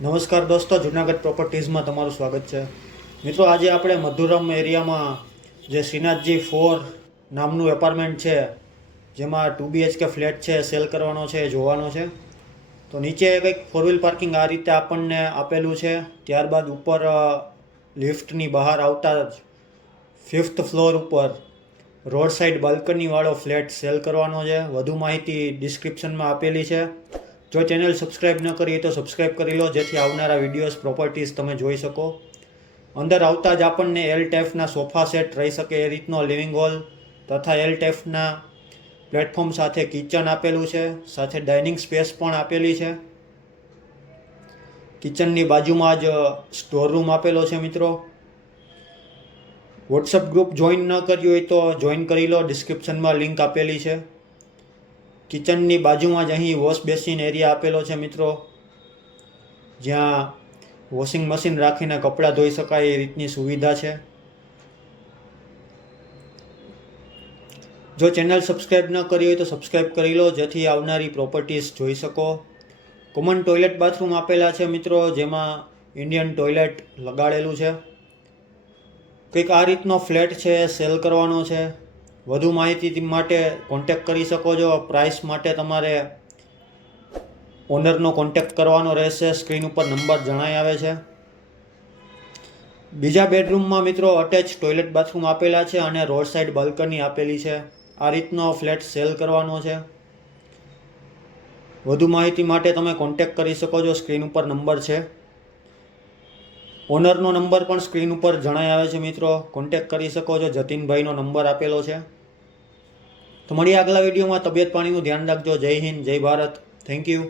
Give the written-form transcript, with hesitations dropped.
નમસ્કાર દોસ્તો, જુનાગઢ પ્રોપર્ટીઝમાં તમારું સ્વાગત છે. મિત્રો, આજે આપણે મધુરમ એરિયામાં જે શ્રીનાથજી 4 નામનું એપાર્ટમેન્ટ છે, જેમાં 2BHK ફ્લેટ છે, સેલ કરવાનો છે, એ જોવાનો છે. તો નીચે કંઈક 4 વ્હીલ પાર્કિંગ આ રીતે આપણને આપેલું છે. ત્યારબાદ ઉપર લિફ્ટની બહાર આવતા જ 5th ફ્લોર ઉપર રોડ સાઈડ બાલ્કનીવાળો ફ્લેટ સેલ કરવાનો છે. વધુ માહિતી ડિસ્ક્રિપ્શનમાં આપેલી છે. જો ચેનલ સબસ્ક્રાઈબ ન કરી તો સબસ્ક્રાઈબ કરી લો, જેથી આવનારા વિડીયોઝ પ્રોપર્ટીઝ તમે જોઈ શકો. અંદર આવતા જ આપણને એલ ટાઈપના સોફા સેટ રહી શકે એ રીતનો લિવિંગ હોલ તથા એલ ટાઈપના પ્લેટફોર્મ સાથે કિચન આપેલું છે. સાથે ડાઇનિંગ સ્પેસ પણ આપેલી છે. કિચનની બાજુમાં જ સ્ટોર રૂમ આપેલો છે. મિત્રો, વોટ્સઅપ ગ્રુપ જોઈન ન કર્યું હોય તો જોઈન કરી લો, ડિસ્ક્રિપ્શનમાં લિંક આપેલી છે. કિચનની બાજુમાં જ અહીં વોશ બેસિન એરિયા આપેલો છે. મિત્રો, જ્યાં વોશિંગ મશીન રાખીને કપડાં ધોઈ શકાય એ રીતની સુવિધા છે. જો ચેનલ સબસ્ક્રાઈબ ન કરી હોય તો સબસ્ક્રાઈબ કરી લો, જેથી આવનારી પ્રોપર્ટીઝ જોઈ શકો. કોમન ટોયલેટ બાથરૂમ આપેલા છે. મિત્રો, જેમાં ઇન્ડિયન ટોયલેટ લગાડેલું છે. કંઈક આ રીતનો ફ્લેટ છે, સેલ કરવાનો છે. વધુ માહિતી માટે કોન્ટેક્ટ કરી શકો છો. પ્રાઇસ માટે તમારે ઓનરનો કોન્ટેક્ટ કરવાનો રહેશે. સ્ક્રીન ઉપર નંબર જણાઈ આવે છે. બીજા બેડરૂમમાં મિત્રો અટેચ ટોયલેટ બાથરૂમ આપેલા છે અને રોડ સાઈડ બાલ્કની આપેલી છે. આ રીતનો ફ્લેટ સેલ કરવાનો છે. વધુ માહિતી માટે તમે કોન્ટેક્ટ કરી શકો છો. સ્ક્રીન ઉપર નંબર છે. ઓનરનો નંબર પણ સ્ક્રીન ઉપર જણાઈ આવે છે. મિત્રો, કોન્ટેક્ટ કરી શકો છો. જતીનભાઈનો નંબર આપેલો છે. તો મળીએ આગલા વિડીયોમાં. તબિયત પાણીનું ધ્યાન રાખજો. જય હિન્દ, જય ભારત. Thank you.